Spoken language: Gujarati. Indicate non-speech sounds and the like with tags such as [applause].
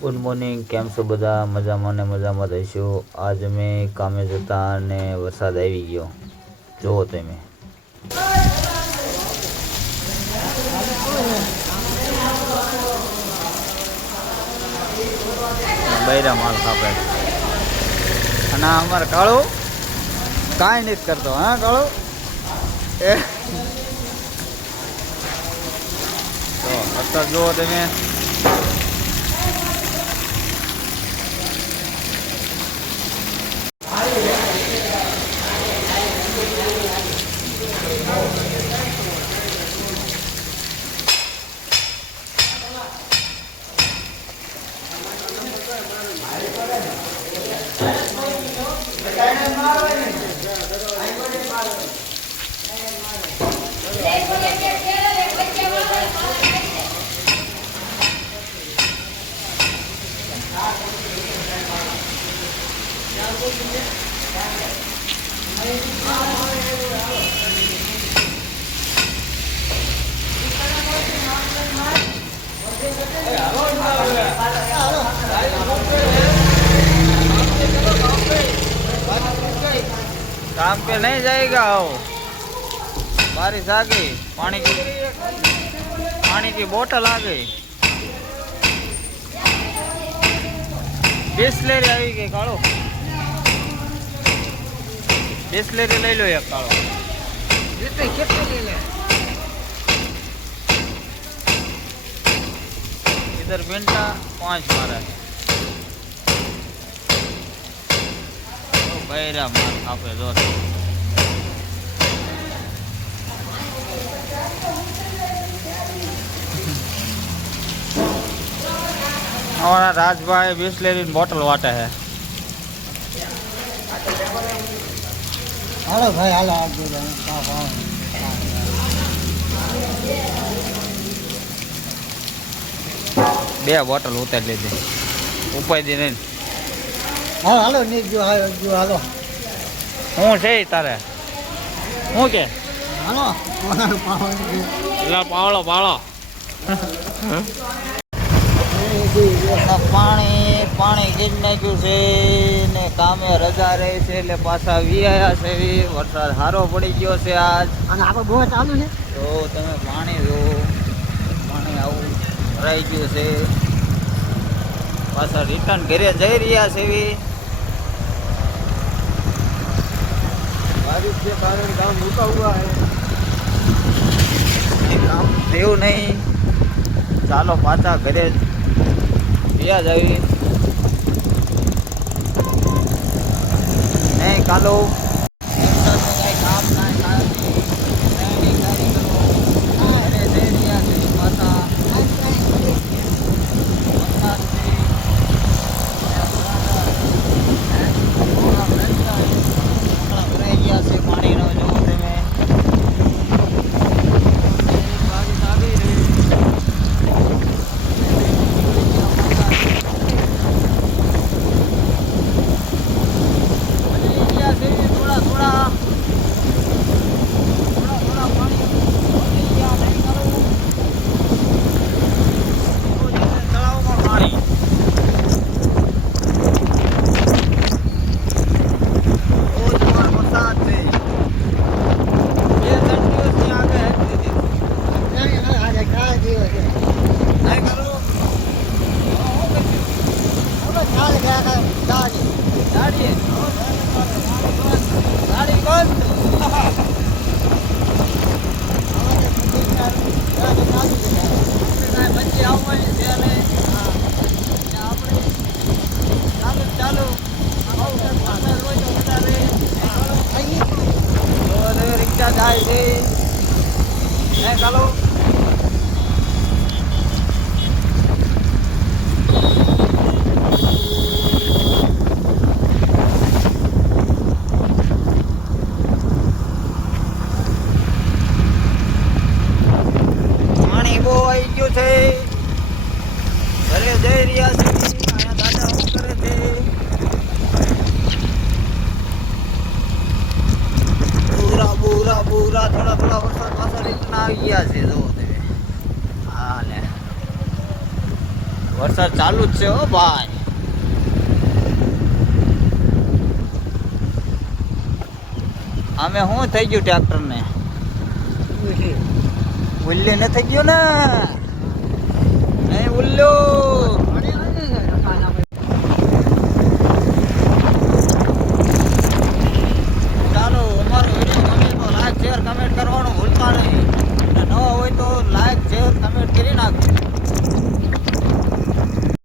Good morning. કેમ છો બધા? મજામાં ને મજામાં રહીશું? આજ અમે કામે જતા અને વરસાદ આવી ગયો. જુઓ તમે. બૈરા માલ કાપે અને અમારે કાળો? કાંઈ નથી કરતો. હા, કાળો? એ. તો વરસાદ જુઓ તમે. काम पे नहीं जाएगा हो बारिश आ गई, पानी की पानी की बोतल आ गई। बिस्लेरी आई गई काड़ो બિસ્લેરી લઈ લો એક કાળો इधर बिंटा पांच मारा है ओ बैरा मार आपे जोर हमारा राजभाई बिस्लेरी बोतल वाटे है હાલો ભાઈ હાલો આગળ હા હા બે બોટલ ઉતારી લીધી. ઉપાય દી નહીં. હા હાલો હાલો જો હાલો. હું છે તારે? શું કે? હાલો. પાવળો પાવળો. [laughs] પાણી પાણી ગીર નાખ્યું છે ને કામે રજા રહે છે એટલે પાછા વિયા છે વરસાદ સારો પડી ગયો છે આજ અને આપણે બહુ ચાલુ છે? તો તમે પાણી જો પાણી આવું ભરાઈ ગયું છે પાછા રિટર્ન ઘરે જઈ રહ્યા છે એવી બારિશ છે કારણ ગામ રૂકા હુઆ હે કામ થયું નહીં. ચાલો પાછા ઘરે ગયા આવી. નહીં કાલો કાંઈ કામ ના થાય ઘરે જઈ રહ્યા છે પાછા વરસાદથી ભરાઈ ગયા છે પાણીનો જો તમે બારિશ આવી રહી થોડા થોડા થોડા થોડા પાણી ભરી ગયા નહીં કરું તળાવમાં પાણી ધોધમાર વરસાદ છે બે ત્રણ દિવસની આગળ હેઠી દીધી નહીં, નહીં, આજે કાલ દિવસ છે નહીં કરું હવે કાલ ગયા કાલ દાડી ગાડી ગાડી બંધ કાંઈ વચ્ચે આવવાની છે નહીં ને આપણે ચાલુ જ ચાલુ આવું કંઈક વરસાદ હોય તો વધારે તો હવે રિક્ષા જાય છે હે ચાલો પાણી બહુ આવી ગયું છે ઘરે જઈ રહ્યા છે અહીંયા દાદા શું કરે છે બુરા બુરા બુરા થોડા થોડા વરસાદ પાછા રીતના આવી ગયા છે જો તમે. હા, લે. વરસાદ ચાલુ જ છે, હો, ભાઈ. અમે શું થઈ ગયું ટ્રેક્ટર ને ઉલ્લી ન થઈ ગયું ને? નહીં શેર કમેન્ટ કરવાનું ભૂલતા નહીં. અને નવા હોય તો લાઈક શેર કમેન્ટ કરી નાખજો.